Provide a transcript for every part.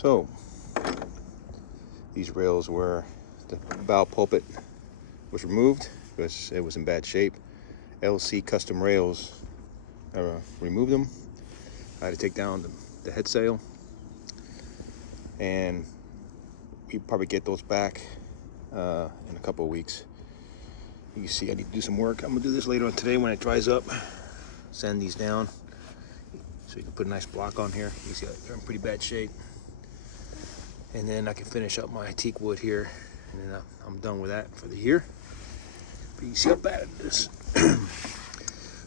So these rails were, the bow pulpit was removed because it was in bad shape. LC Custom Rails removed them. I had to take down the head sail, and we probably get those back in a couple of weeks. You can see I need to do some work. I'm gonna do this later on today when it dries up. Sand these down so you can put a nice block on here. You see they're in pretty bad shape. And then I can finish up my teak wood here, and then I'm done with that for the year. But you see how bad it is.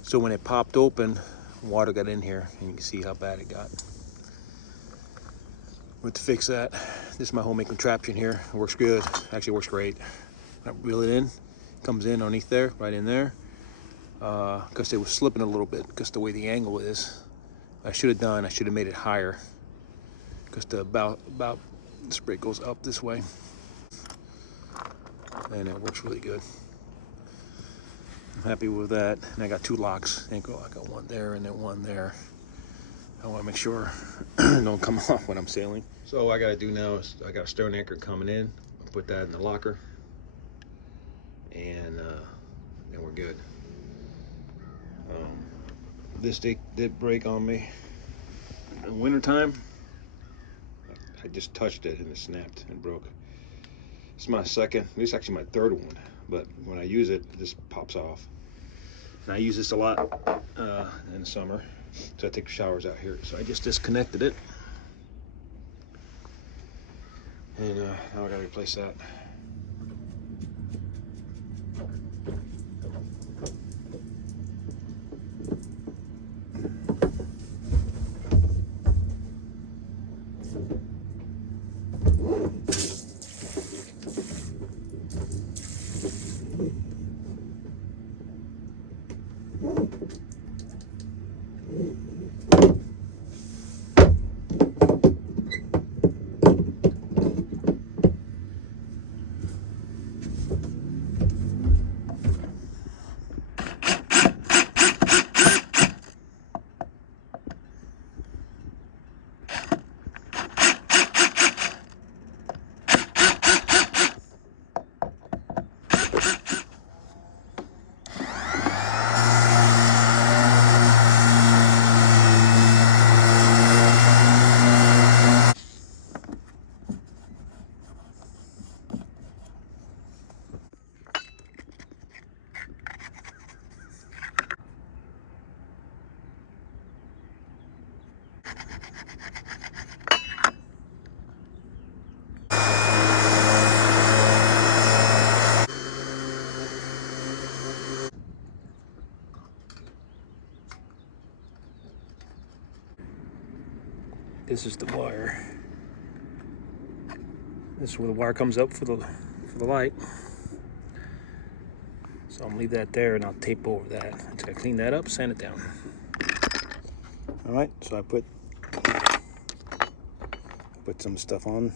So when it popped open, water got in here, and you can see how bad it got. We have to fix that. This is my homemade contraption here. It works good. Actually, it works great. I reel it in, comes in underneath there, right in there. Because it was slipping a little bit, because the way the angle is. I should have made it higher, because the bow spray goes up this way, and it works really good. I'm happy with that. And I got two locks. I got one there and then one there. I want to make sure it don't come off when I'm sailing. So what I got to do now is I got a stern anchor coming in. I'll put that in the locker, and then we're good. This did break on me in wintertime. I just touched it and it snapped and broke. It's my second, this is actually my third one, but when I use it, this pops off. And I use this a lot in the summer, so I take showers out here. So I just disconnected it, and now I gotta replace that. This is the wire. This is where the wire comes up for the light. So I'm gonna leave that there, and I'll tape over that. I'm just gonna clean that up, sand it down. All right, so I put some stuff on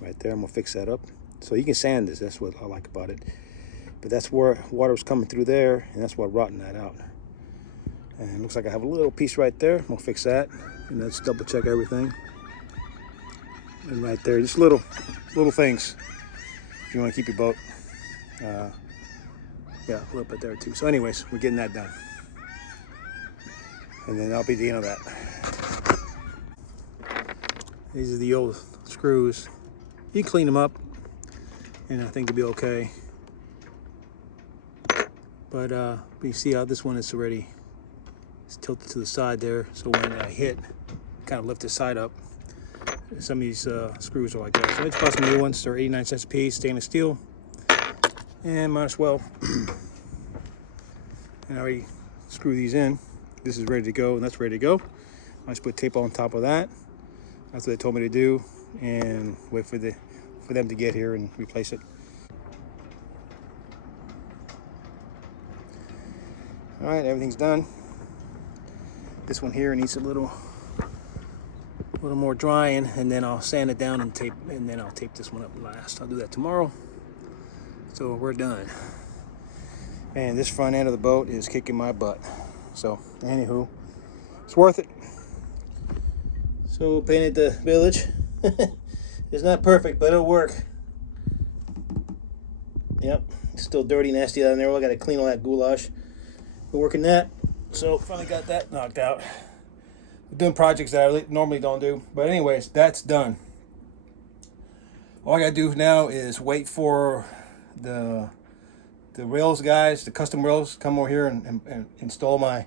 right there. I'm gonna fix that up. So you can sand this. That's what I like about it. But that's where water was coming through there, and that's what rotting that out. And it looks like I have a little piece right there. I'm gonna fix that, and let's double check everything. And right there, just little things if you want to keep your boat. Yeah, a little bit there too. So anyways, we're getting that done, and then that'll be the end of that. These are the old screws. You can clean them up, and I think they'll be okay. But you see how this one is already, it's tilted to the side there, so when I hit, kind of lift the side up. Some of these screws are like that. So I just bought some new ones. They're 89 cents a piece, stainless steel, and might as well. And I already screw these in. This is ready to go, and that's ready to go. I just put tape on top of that. That's what they told me to do, and wait for them to get here and replace it. All right, everything's done. This one here needs a little more drying, and then I'll sand it down and tape, and then I'll tape this one up last. I'll do that tomorrow. So we're done. And this front end of the boat is kicking my butt. So anywho, it's worth it. So painted the village. It's not perfect, but it'll work. Yep, it's still dirty, nasty down there. I got to clean all that goulash. We're working that. So finally got that knocked out. We're doing projects that I normally don't do. But anyways, that's done. All I got to do now is wait for the rails guys, the custom rails, come over here and install my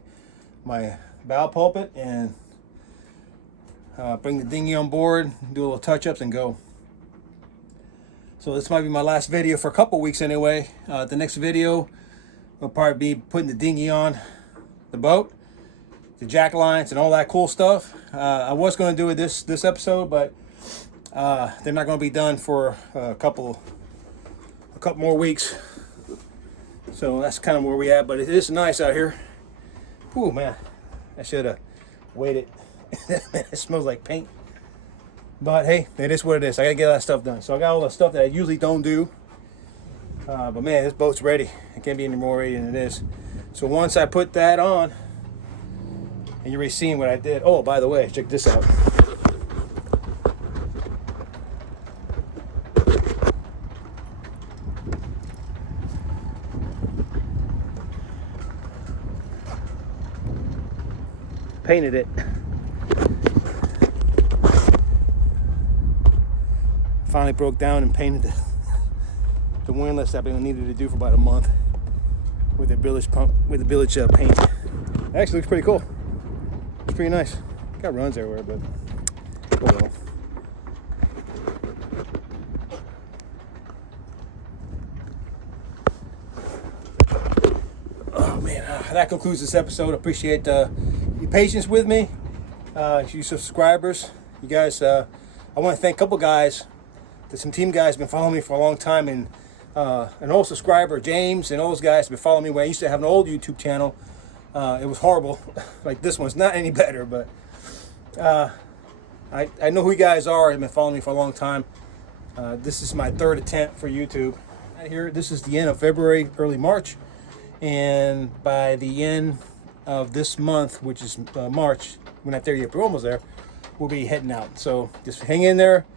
bow pulpit and bring the dinghy on board, do a little touch-ups and go. So this might be my last video for a couple weeks anyway. The next video will probably be putting the dinghy on the boat, the jack lines and all that cool stuff. I was going to do it this episode, but they're not going to be done for a couple more weeks. So that's kind of where we at, but it is nice out here. Ooh, man, I should have waited. It smells like paint. But hey, it is what it is. I gotta get all that stuff done. So I got all the stuff that I usually don't do. But man, this boat's ready. It can't be any more ready than it is. So once I put that on, and you're already seeing what I did. Oh, by the way, check this out. Painted it. Finally broke down and painted the windlass that I needed to do for about a month with the village paint. It actually looks pretty cool. It's pretty nice. Got runs everywhere, but oh well. Oh man, that concludes this episode. Appreciate your patience with me. You subscribers, you guys. I want to thank a couple guys. Some team guys have been following me for a long time, and an old subscriber, James, and all those guys have been following me when I used to have an old YouTube channel. It was horrible. Like this one's not any better, but I know who you guys are. I've been following me for a long time. This is my third attempt for YouTube. Right here, this is the end of February, early March, and by the end of this month, which is March, we're not there yet, but we're almost there, we'll be heading out. So just hang in there.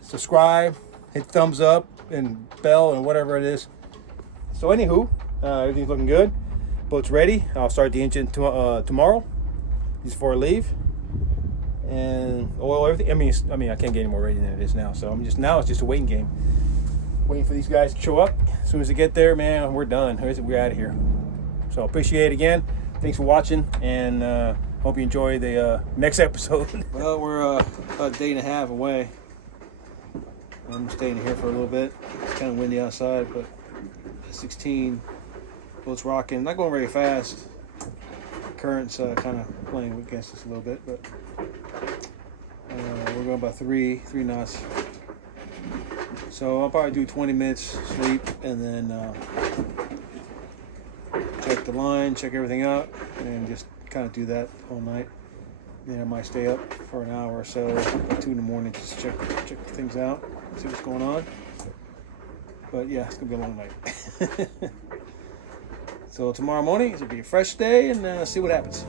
Subscribe, hit thumbs up and bell and whatever it is. So anywho, everything's looking good. Boat's ready. I'll start the engine tomorrow, just before I leave, and oil everything. I mean, I can't get any more ready than it is now. So now it's just a waiting game, waiting for these guys to show up. As soon as they get there, man, we're done. We're out of here. So appreciate it again. Thanks for watching, and hope you enjoy the next episode. Well, we're about a day and a half away. I'm staying here for a little bit. It's kind of windy outside, but 16, boat's rocking. Not going very fast. Current's kind of playing against us a little bit, but we're going about three knots. So I'll probably do 20 minutes sleep, and then check the line, check everything out, and just kind of do that all night. Then I might stay up for an hour or so, 2 in the morning, just check things out, see what's going on. But yeah, it's gonna be a long night. So tomorrow morning it'll be a fresh day, and see what happens.